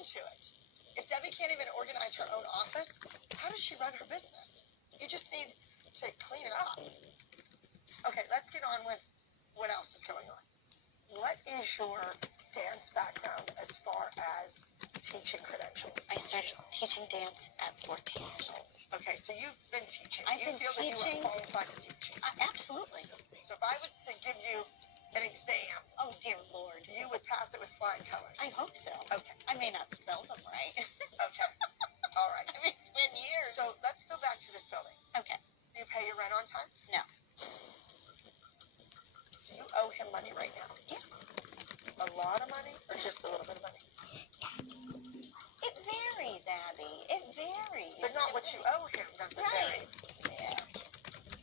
to it. If Debbie can't even organize her own office, how does she run her business? You just need to clean it up. Okay, let's get on with what else is going on. What is your dance background as far as teaching credentials? I started teaching dance at 14 years old. Okay, so you've been teaching. I've been feel teaching. That you are qualified to teach? Absolutely. So if I was to give you an exam, oh dear Lord, you would pass it with flying colors. I hope so. Okay. I may not spell them right. Okay. All right. I mean, it's been years. So let's go back to this building. Okay. Do you pay your rent on time? No. Do you owe him money right now? Yeah. A lot of money or just a little bit of money? It varies, Abby. It varies. But not what you owe him, does it vary? Yeah.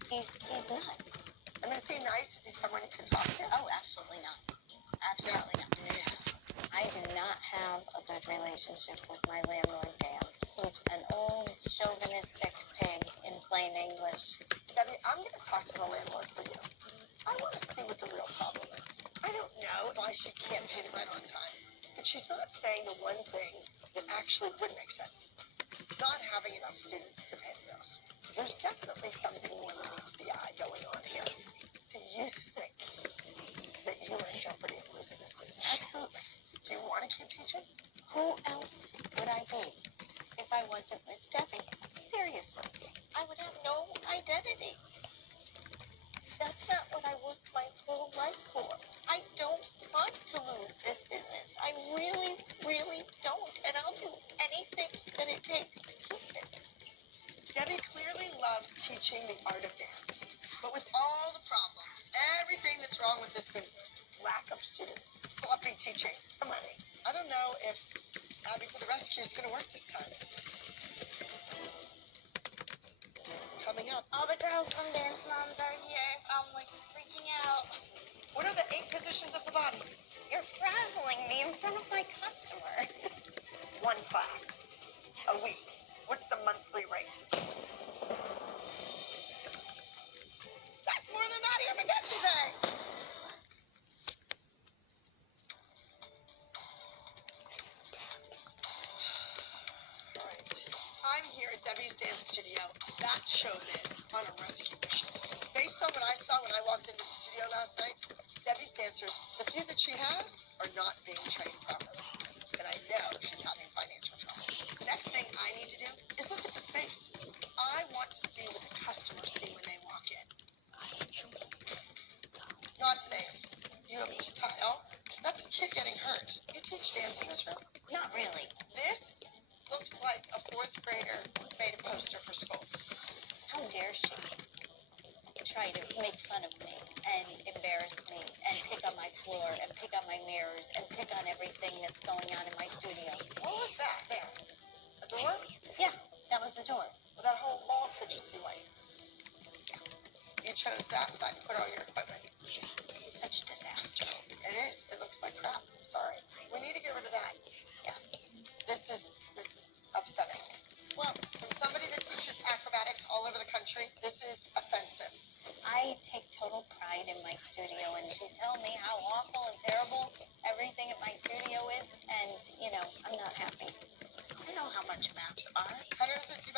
He's nuts. And is he nice? Is he someone you can talk to? Oh, absolutely not. Absolutely not. I do not have a good relationship with my landlord, Dan. He's an old chauvinistic pig in plain English. Debbie, I'm going to talk to the landlord for you. I want to see what the real problem is. I don't know why she can't pay the rent on time, but she's not saying the one thing that actually would make sense. Not having enough students to pay the bills. There's definitely something more than meets the eye going on here. Do you think that you are in jeopardy of losing this business? Absolutely. Do you want to keep teaching? Who else would I be if I wasn't Miss Debbie? Seriously. I would have no identity. That's not what I worked my whole life for. I don't want to lose this business. I really, really don't. And I'll do anything that it takes to keep it. Debbie clearly loves teaching the art of dance. But with all the problems, everything that's wrong with this business, lack of students, sloppy teaching, money, I don't know if Abby to the rescue is going to work this time. Coming up. All the girls from Dance Moms are here. I'm like freaking out. What are the 8 positions of the body? You're frazzling me in front of my customer. 1 class a week. What's the monthly rate? That's more than that here, Mackenzie Bay. I'm here at Debbie's dance studio. That showbiz on a rescue mission. Based on what I saw when I walked into the studio last night, Debbie's dancers, the few that she has, are not being trained properly. And I know she's having financial trouble. The next thing I need to do is look at the space. I want to see what the customers see when they walk in. Not safe. You have this tile. That's a kid getting hurt. You teach dance in this room? Not really. This looks like a 4th grader made a poster for school. How dare she try to make fun of me and embarrass me and pick on my floor and pick on my mirrors and pick on everything that's going on in my studio. What was that there? A door? Yeah, that was the door. Well, that whole wall could just be white. Yeah. You chose that side to put all your equipment. It's such a disaster. It is. It looks like crap. Sorry. We need to get rid of that. Yes. This is upsetting. Well, from somebody that teaches acrobatics all over the country, this is offensive. I take total pride in my studio, and she's telling me how awful and terrible everything at my studio is, and, you know, I'm not happy. I know how much maps are. $150.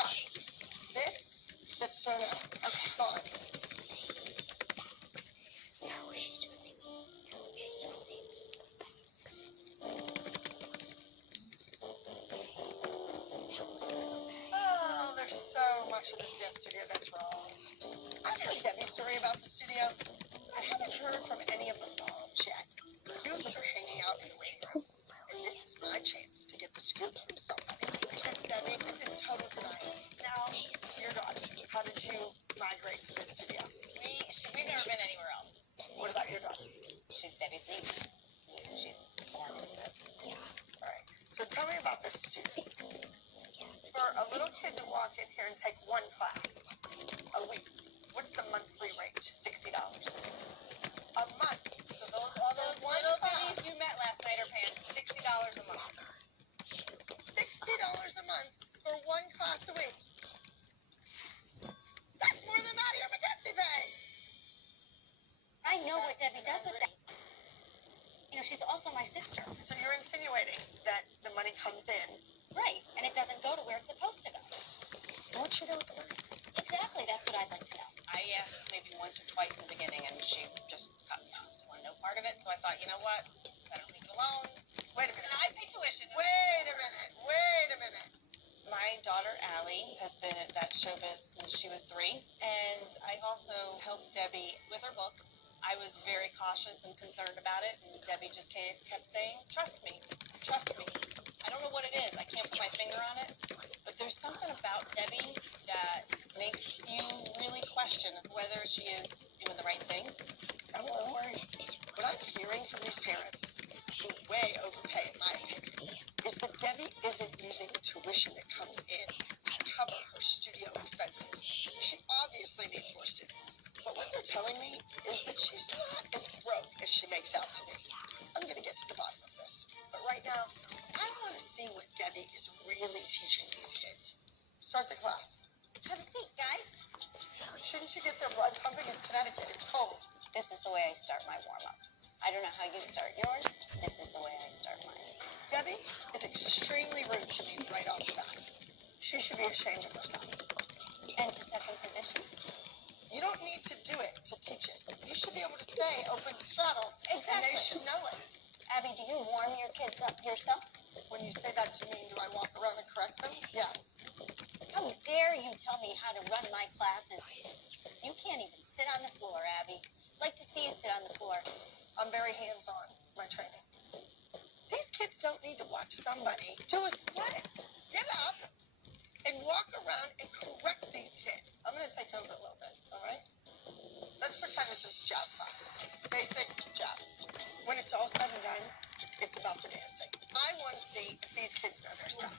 This gets thrown out. Okay, gone. No, she's just naming. Oh, there's so much of this dance studio that's wrong. I've heard Debbie's story about the studio. I haven't heard from any of the moms yet. You and are hanging out in the waiting room. And this is my chance to get the scoop from somebody. Because Debbie is in total denial. Now, your daughter, how did you migrate to this studio? We've never been anywhere else. What about your daughter? She's Debbie's niece. She's born with it. All right. So tell me about this studio. For a little kid to walk in here and take 1 class a week, what's the monthly rate? $60. A month. So all those little bitties you met last night are paying $60 a month. $60 a month for 1 class a week. That's more than that here, Mackenzie Bay. I know what Debbie does with that. You know, she's also my sister. So you're insinuating that the money comes in. Right, and it doesn't go to where it's supposed to go. Don't you know the word? Exactly, that's what I'd like to know. I asked maybe once or twice in the beginning, and she just cut me off. Want no part of it, so I thought, you know what? Better leave it alone. Wait a minute. And I pay tuition. Wait a minute. Wait a minute. My daughter, Allie, has been at that showbiz since she was 3, and I also helped Debbie with her books. I was very cautious and concerned about it, and Debbie just kept saying, trust me, trust me. I don't know what it is. I can't put my finger on it, but there's something about Debbie that makes you really question whether she is doing the right thing. I'm a little worried. What I'm hearing from these parents, who way overpay in my opinion, is that Debbie isn't using the tuition that comes in to cover her studio expenses. She obviously needs more students. But what they're telling me is that she's not as broke as she makes out to be. I'm going to get to the bottom of this. But right now, I want to see what Debbie is really teaching these kids. Start the class. Have a seat, guys. Shouldn't you get their blood pumping? It's Connecticut. It's cold. This is the way I start my warm-up. I don't know how you start yours. This is the way I start mine. Debbie is extremely rude to me right off the bat. She should be ashamed of herself. And to second position. You don't need to do it to teach it. You should be able to say open straddle, and they should know it. Abby, do you warm your kids up yourself? When you say that, do you mean do I walk around and correct them? Yes. How dare you tell me how to run my classes? You can't even sit on the floor, Abby. Like to see you sit on the floor. I'm very hands-on, my training. These kids don't need to watch somebody do a split. Get up and walk around and correct these kids. I'm going to take over a little bit, all right? Let's pretend this is jazz class. Basic jazz. When it's all said and done, it's about the dancing. I want to see if these kids know their stuff.